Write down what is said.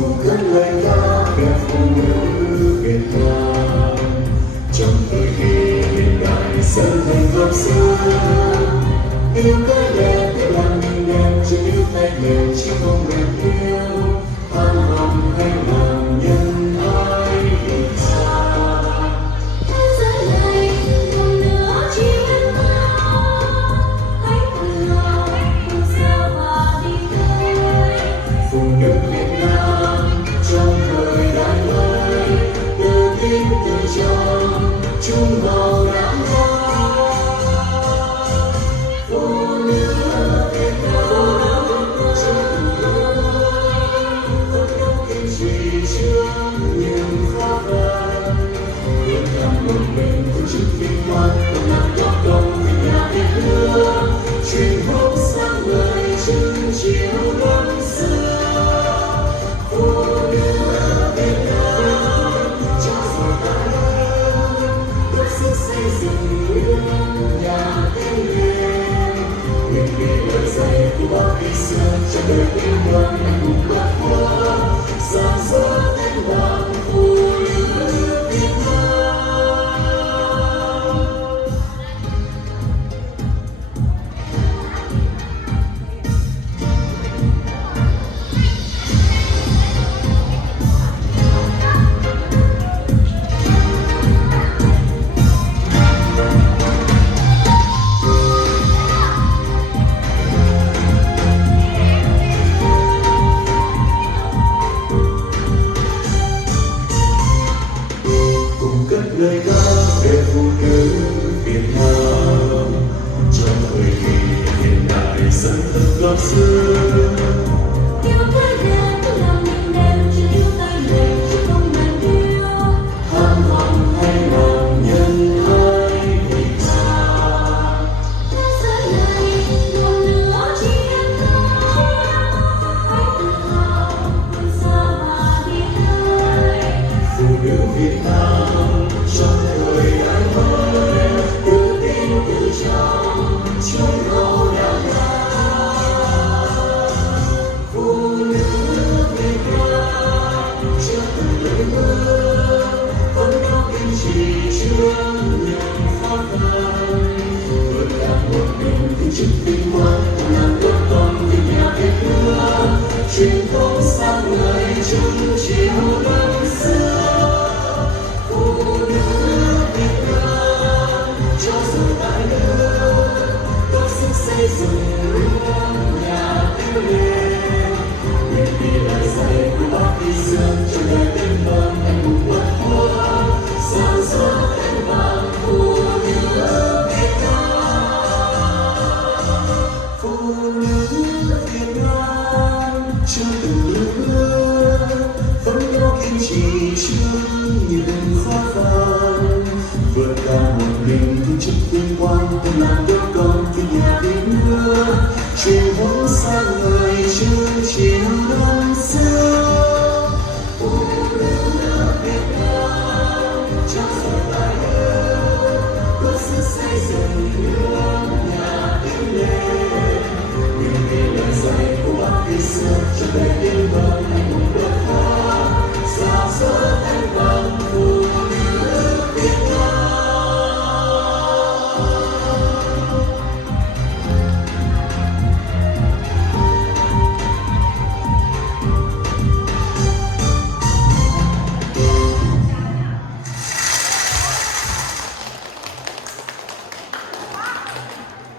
cùng cất lời ca về phụ nữ Việt Nam. Trong thời kỳ hiện đại dần thành góc xưa, yêu cái đẹp để làm mình đẹp, chỉ yêu tay mềm chỉ không mềm yêu. Tham vọng hay làm nhân ai vì sao? Thế giới này còn nữa chỉ biết nhau, hãy tự hào cùng sao và đi tới. Phụ nữ Việt Nam trong thời đại mới, tự tin tự trọng chung màu đắm hoa. Phụ nữ Việt Nam trong phấn đấu kiên trì trước những khó khăn, vượt ngàn một mình của chức vinh quang, cùng làm góp công vì nhà Việt nước, truyền thống sáng ngời chứng chiếu năm xưa. Phụ nữ Việt Nam cho dù ta lớn, góp sức xây dựng nước nhà tên lên. Nguyện vì lời dạy của bác khi xưa cho đời yêu thương anh hùng bác qua, sáng gió tên vàng phụ nữ Việt Nam. Cùng cất lời ca về phụ nữ Việt Nam. Trong thời kỳ hiện đại dần thật góc xưa, Yêu cái đẹp để làm mình đẹp, chỉ yêu tay mềm chỉ không mềm yêu. tham vọng hay làm nhân ai vì sao? Thế giới này còn nữa chỉ biết nhau, hãy tự hào cùng sao và đi tới. Phụ nữ Việt Nam trong thời đại mới, tự tin tự trọng chung màu đắm hoa. Phụ nữ Việt Nam chưa từng lời mơ, phấn đấu kiên trì trước những khó khăn, vượt ngàn một mình vì chức vinh quang, cùng làm góp công vì nhà Việt nước, truyền thống sáng ngời chung chiếu năm xưa. Phụ nữ Việt Nam cho dù tại đâu, góp sức xây dựng nước nhà tên lên. Nguyện vì lời dạy của bác khi xưa cho đời tên vang anh hùng bác hoa, sáng gió tên vàng phụ nữ Việt Nam. Phụ nữ Việt Nam chưa từng lứa, phấn đấu kiên trì trước